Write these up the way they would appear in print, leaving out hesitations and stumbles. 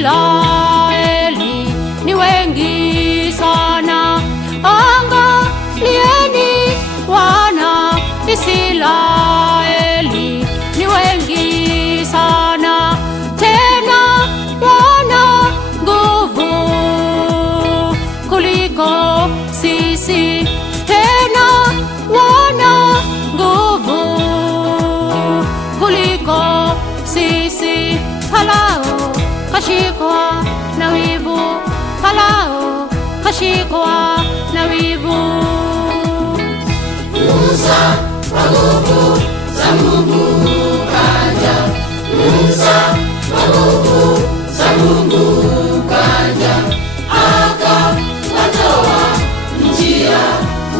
Israeli ni wengi sana, angalieni wana Israeli ni wengi sana, tena wana nguvu kuliko sisi, tena wana nguvu kuliko sisi. Farao kashikwa na wivu, Farao kashikwa na wivu. Musa kwa nguvu za Mungu kaja, Musa kwa nguvu za Mungu kaja, akawatoa nchi ya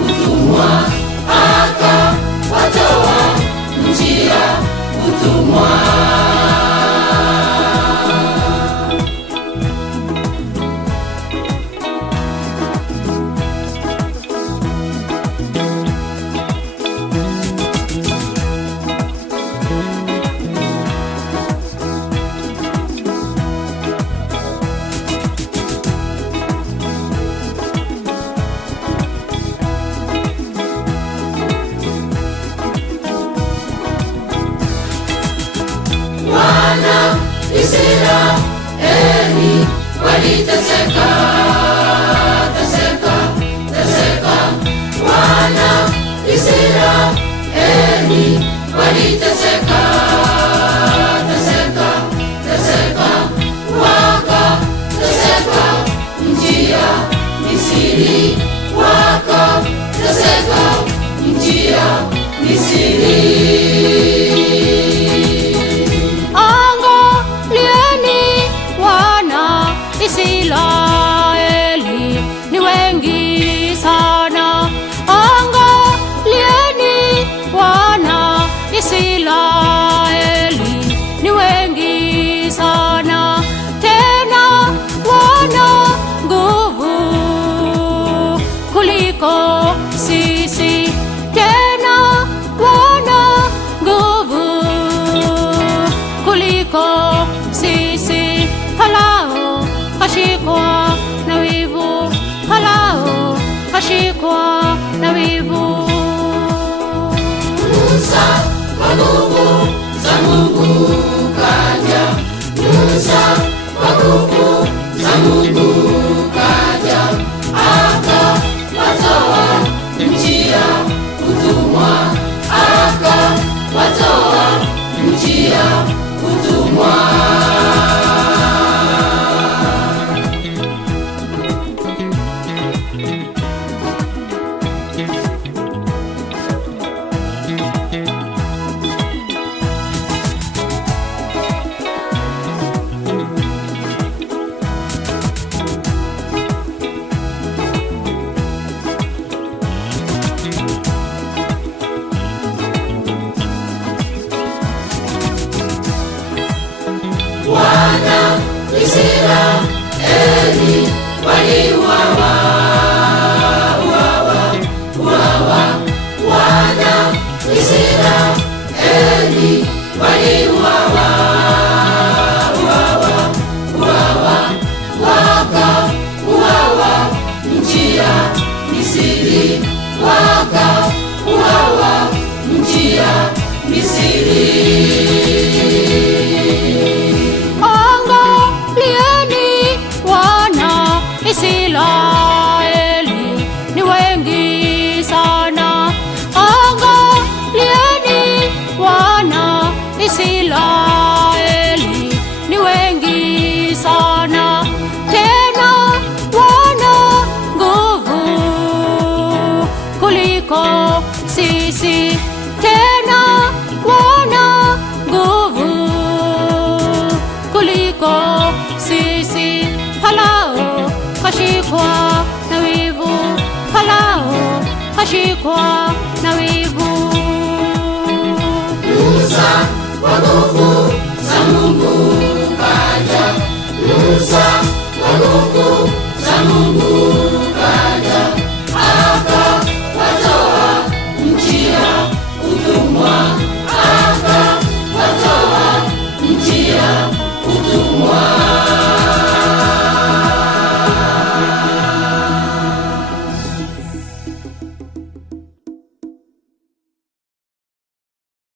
utumwa, akawatoa nchi ya utumwa. Israeli waliteseka, wana Israeli waliteseka, wakateseka nchi ya Misri, wakateseka nchi ya Misri. Israeli ni wengi sana, angalieni wana Israeli ni wengi sana, tena wana nguvu kuliko sisi, tena wana nguvu kuliko sisi. Farao kashikwa na wivu, Farao kashikwa na wivu. Musa kwa nguvu za Mungu kaja, Musa kwa nguvu za Mungu kaja, akawatoa nchi ya utumwa, akawatoa nchi ya utumwa. Wana Israeli waliuawa, wana Israeli waliuawa, wakauawa nchi ya Misri, wakauawa nchi ya Misri. kashikwa na wivu. Musa kwa nguvu